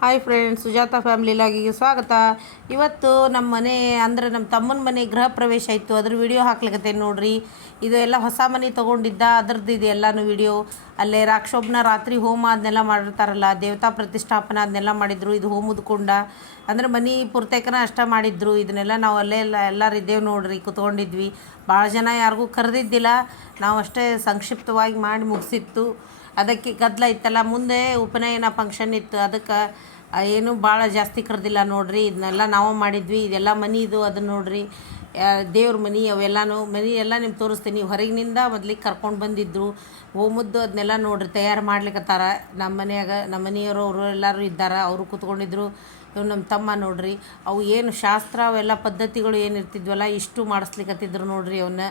Hi friends Sujata family ಲಾಗಿಗೆ ಸ್ವಾಗತ. ಇವತ್ತು ನಮ್ಮ ಮನೆ, ಅಂದರೆ ನಮ್ಮ ತಮ್ಮನ ಮನೆ ಗೃಹ ಪ್ರವೇಶ ಇತ್ತು. ಅದ್ರ ವಿಡಿಯೋ ಹಾಕ್ಲಿಕ್ಕೆ ನೋಡ್ರಿ. ಇದು ಎಲ್ಲ ಹೊಸ ಮನೆ ತೊಗೊಂಡಿದ್ದ. ಅದ್ರದ್ದು ಇದು ಎಲ್ಲನೂ ವಿಡಿಯೋ ಅಲ್ಲೇ ರಾಕ್ಷೋಭನ ರಾತ್ರಿ ಹೋಮ ಅದನ್ನೆಲ್ಲ ಮಾಡಿರ್ತಾರಲ್ಲ, ದೇವತಾ ಪ್ರತಿಷ್ಠಾಪನೆ ಅದನ್ನೆಲ್ಲ ಮಾಡಿದ್ರು. ಇದು ಹೋಮದ ಕುಂಡ. ಅಂದ್ರೆ ಮನೆ ಪೂರ್ತೈಕನ ಅಷ್ಟ ಮಾಡಿದ್ರು. ಇದನ್ನೆಲ್ಲ ನಾವು ಅಲ್ಲೇ ಎಲ್ಲ, ಎಲ್ಲರೂ ಇದ್ದೇವೆ ನೋಡ್ರಿ, ಕುತ್ಕೊಂಡಿದ್ವಿ. ಭಾಳ ಜನ ಯಾರಿಗೂ ಕರೆದಿದ್ದಿಲ್ಲ. ನಾವು ಅಷ್ಟೇ ಸಂಕ್ಷಿಪ್ತವಾಗಿ ಮಾಡಿ ಮುಗಿಸಿತ್ತು. ಅದಕ್ಕೆ ಗದ್ದಲ ಇತ್ತಲ್ಲ, ಮುಂದೆ ಉಪನಯನ ಫಂಕ್ಷನ್ ಇತ್ತು. ಅದಕ್ಕೆ ಏನು ಭಾಳ ಜಾಸ್ತಿ ಕರೆದಿಲ್ಲ ನೋಡ್ರಿ, ಇದನ್ನೆಲ್ಲ ನಾವು ಮಾಡಿದ್ವಿ, ಇದೆಲ್ಲ ಮನೆ ಇದು ಅದನ್ನ ನೋಡ್ರಿ. ದೇವ್ರ ಮನೆ ಅವೆಲ್ಲನೂ, ಮನೆ ಎಲ್ಲ ನಿಮ್ಗೆ ತೋರಿಸ್ತೀನಿ. ಹೊರಗಿನಿಂದ ಮೊದ್ಲಿಗೆ ಕರ್ಕೊಂಡು ಬಂದಿದ್ರು, ಹೋಮದ್ದು ಅದನ್ನೆಲ್ಲ ನೋಡ್ರಿ, ತಯಾರು ಮಾಡ್ಲಿಕ್ಕತ್ತಾರ ನಮ್ಮ ಮನೆಯಾಗ ನಮ್ಮ ಮನೆಯವರು, ಅವರು ಎಲ್ಲರೂ ಇದ್ದಾರೆ, ಅವರು ಕೂತ್ಕೊಂಡಿದ್ರು. ಇವ್ ನಮ್ಮ ತಮ್ಮ ನೋಡ್ರಿ, ಅವು ಏನು ಶಾಸ್ತ್ರ ಅವೆಲ್ಲ ಪದ್ಧತಿಗಳು ಏನು ಇರ್ತಿದ್ವಲ್ಲ ಇಷ್ಟು ಮಾಡಿಸ್ಲಿಕ್ಕತ್ತಿದ್ರು ನೋಡ್ರಿ ಅವನ್ನ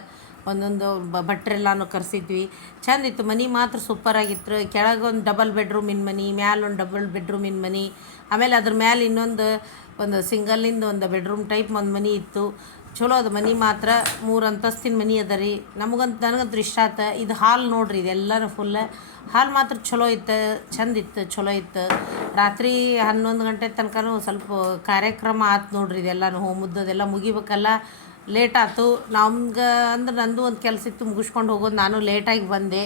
ಒಂದೊಂದು ಭಟ್ರೆಲ್ಲಾನು ಕರೆಸಿದ್ವಿ. ಚಂದ ಇತ್ತು. ಮನೆ ಮಾತ್ರ ಸೂಪರಾಗಿತ್ತು ಕೆಳಗೆ ಒಂದು ಡಬಲ್ ಬೆಡ್ರೂಮಿನ ಮನೆ ಮ್ಯಾಲೆ ಒಂದು ಡಬಲ್ ಬೆಡ್ರೂಮಿನ ಮನೆ. ಆಮೇಲೆ ಅದ್ರ ಮ್ಯಾಲೆ ಇನ್ನೊಂದು ಒಂದು ಸಿಂಗಲಿಂದ ಒಂದು ಬೆಡ್ರೂಮ್ ಟೈಪ್ ಒಂದು ಮನೆ ಇತ್ತು. ಚಲೋ ಅದು. ಮನೆ ಮಾತ್ರ ಮೂರು ಅಂತಸ್ತಿನ ಮನೆ ಅದ ರೀ. ನಮಗಂತ ನನಗಂತೂ ಇಷ್ಟ ಆತ. ಇದು ಹಾಲ್ ನೋಡ್ರಿ, ಇದೆಲ್ಲನೂ ಫುಲ್ ಹಾಲ್ ಮಾತ್ರ ಚಲೋ ಇತ್ತು, ಚಂದ ಇತ್ತು, ಚಲೋ ಇತ್ತು. ರಾತ್ರಿ ಹನ್ನೊಂದು ಗಂಟೆ ತನಕನೂ ಸ್ವಲ್ಪ ಕಾರ್ಯಕ್ರಮ ಆತು ನೋಡ್ರಿ ಇದೆಲ್ಲನೂ. ಹೋಮದ್ದು ಅದೆಲ್ಲ ಮುಗಿಬೇಕಲ್ಲ. ಲೇಟ್ ಆಯ್ತು ನಮ್ಗೆ ಅಂದ್ರೆ ನಂದು ಒಂದು ಕೆಲಸ ಇತ್ತು, ಮುಗಿಸ್ಕೊಂಡು ಹೋಗೋದು. ನಾನು ಲೇಟಾಗಿ ಬಂದೆ.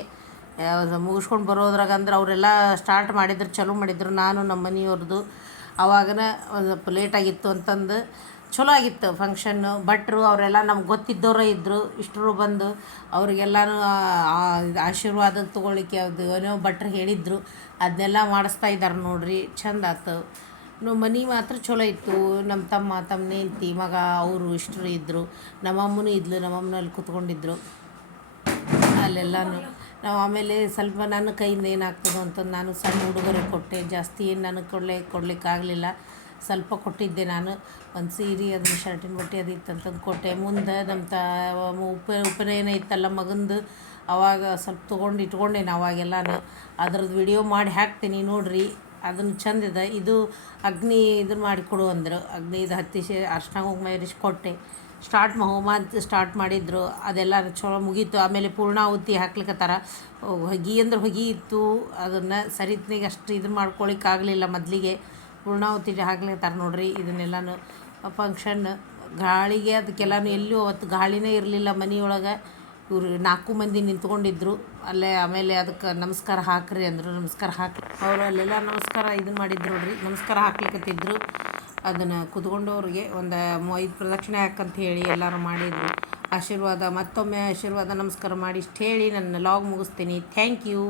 ಮುಗಿಸ್ಕೊಂಡು ಬರೋದ್ರಾಗ ಅಂದ್ರೆ ಅವರೆಲ್ಲ ಸ್ಟಾರ್ಟ್ ಮಾಡಿದ್ರು, ಚಲೋ ಮಾಡಿದ್ರು. ನಾನು ನಮ್ಮ ಮನೆಯವ್ರದ್ದು ಅವಾಗನ ಒಂದು ಸ್ವಲ್ಪ ಲೇಟಾಗಿತ್ತು ಅಂತಂದು ಚಲೋ ಆಗಿತ್ತು ಫಂಕ್ಷನ್ನು ಭಟ್ರು ಅವರೆಲ್ಲ ನಮ್ಗೆ ಗೊತ್ತಿದ್ದವರೇ ಇದ್ದರು ಇಷ್ಟರು ಬಂದು ಅವ್ರಿಗೆಲ್ಲನೂ ಆಶೀರ್ವಾದ ತೊಗೊಳ್ಳಿಕ್ಕೆ ಅದು ಏನೋ ಭಟ್ರು ಹೇಳಿದ್ರು. ಅದನ್ನೆಲ್ಲ ಮಾಡಿಸ್ತಾ ಇದ್ದಾರೆ ನೋಡ್ರಿ. ಚಂದ ಆತು. ನಾವು ಮನೆ ಮಾತ್ರ ಚಲೋ ಇತ್ತು. ನಮ್ಮ ತಮ್ಮ ತಮ್ಮ ಹೆಂಡ್ತಿ ಮಗ, ಅವರು ಇಷ್ಟರು ಇದ್ದರು ನಮ್ಮಮ್ಮನೂ ಇದ್ಲು ನಮ್ಮಮ್ಮನ ಅಲ್ಲಿ ಕೂತ್ಕೊಂಡಿದ್ರು. ಅಲ್ಲೆಲ್ಲನೂ ನಾವು ಆಮೇಲೆ ಸ್ವಲ್ಪ ನನ್ನ ಕೈಯಿಂದ ಏನಾಗ್ತದೋ ಅಂತ ನಾನು ಸಣ್ಣ ಉಡುಗೊರೆ ಕೊಟ್ಟೆ. ಜಾಸ್ತಿ ಏನು ನನಗೆ ಕೊಡಲೇ ಕೊಡಲಿಕ್ಕಾಗಲಿಲ್ಲ ಸ್ವಲ್ಪ ಕೊಟ್ಟಿದ್ದೆ ನಾನು. ಒಂದು ಸೀರೆ ಅದನ್ನ ಶರ್ಟಿನ ಬಟ್ಟೆ, ಅದು ಇತ್ತಂತಂದು ಕೊಟ್ಟೆ. ಮುಂದೆ ನಮ್ಮ ತ ಉಪ, ಉಪನಯನ ಇತ್ತಲ್ಲ ಮಗಂದು, ಅವಾಗ ಸ್ವಲ್ಪ ತೊಗೊಂಡು ಇಟ್ಕೊಂಡೆ ಅವಾಗೆಲ್ಲ ಅದ್ರದ್ದು ವಿಡಿಯೋ ಮಾಡಿ ಹಾಕ್ತೀನಿ ನೋಡಿರಿ. ಅದನ್ನು ಚಂದಿದೆ ಇದು. ಅಗ್ನಿ ಇದನ್ನು ಮಾಡಿಕೊಡು ಅಂದರು. ಅಗ್ನಿ ಇದು ಹತ್ತಿಸಿ ಅರ್ಶನ ಹೋಗಿ ಇರಿಸಿ ಕೊಟ್ಟೆ. ಸ್ಟಾರ್ಟ್ ಹೋಮ ಅಂತ ಸ್ಟಾರ್ಟ್ ಮಾಡಿದ್ರು. ಅದೆಲ್ಲ ಚಲೋ ಮುಗೀತು. ಆಮೇಲೆ ಪೂರ್ಣಾಹುತಿ ಹಾಕ್ಲಿಕ್ಕತ್ತಾರ ಹೊಗಿ ಅಂದ್ರೆ ಹೊಗಿ ಇತ್ತು. ಅದನ್ನು ಸರಿತ್ನಿಗೆ ಅಷ್ಟು ಇದು ಮಾಡ್ಕೊಳಿಕ್ಕಾಗಲಿಲ್ಲ ಮೊದಲಿಗೆ. ಪೂರ್ಣಾಹುತಿ ಹಾಕ್ಲಿಕ್ಕತ್ತಾರ ನೋಡ್ರಿ. ಇದನ್ನೆಲ್ಲನೂ ಫಂಕ್ಷನ್ ಗಾಳಿಗೆ ಅದಕ್ಕೆಲ್ಲನೂ ಎಲ್ಲೂ ಅವತ್ತು ಗಾಳಿನೇ ಇರಲಿಲ್ಲ ಮನೆಯೊಳಗೆ. ಇವರು ನಾಲ್ಕು ಮಂದಿ ನಿಂತ್ಕೊಂಡಿದ್ರು. ಅಲ್ಲೇ ಆಮೇಲೆ ಅದಕ್ಕೆ ನಮಸ್ಕಾರ ಹಾಕ್ರಿ ಅಂದರು. ನಮಸ್ಕಾರ ಹಾಕಿ ಅವರು ಅಲ್ಲೆಲ್ಲ ನಮಸ್ಕಾರ ಇದನ್ನು ಮಾಡಿದ್ರು ನೋಡ್ರಿ. ನಮಸ್ಕಾರ ಹಾಕ್ಲಿಕ್ಕತ್ತಿದ್ರು ಅದನ್ನು ಕುತ್ಕೊಂಡವ್ರಿಗೆ ಒಂದು ಐದು ಪ್ರದಕ್ಷಿಣೆ ಹಾಕಂತ ಹೇಳಿ ಎಲ್ಲರೂ ಮಾಡಿದ್ರು. ಆಶೀರ್ವಾದ ಮತ್ತೊಮ್ಮೆ ಆಶೀರ್ವಾದ ನಮಸ್ಕಾರ ಮಾಡಿ ಇಷ್ಟು ಹೇಳಿ ನನ್ನ ಲಾಗ್ ಮುಗಿಸ್ತೀನಿ. Thank you.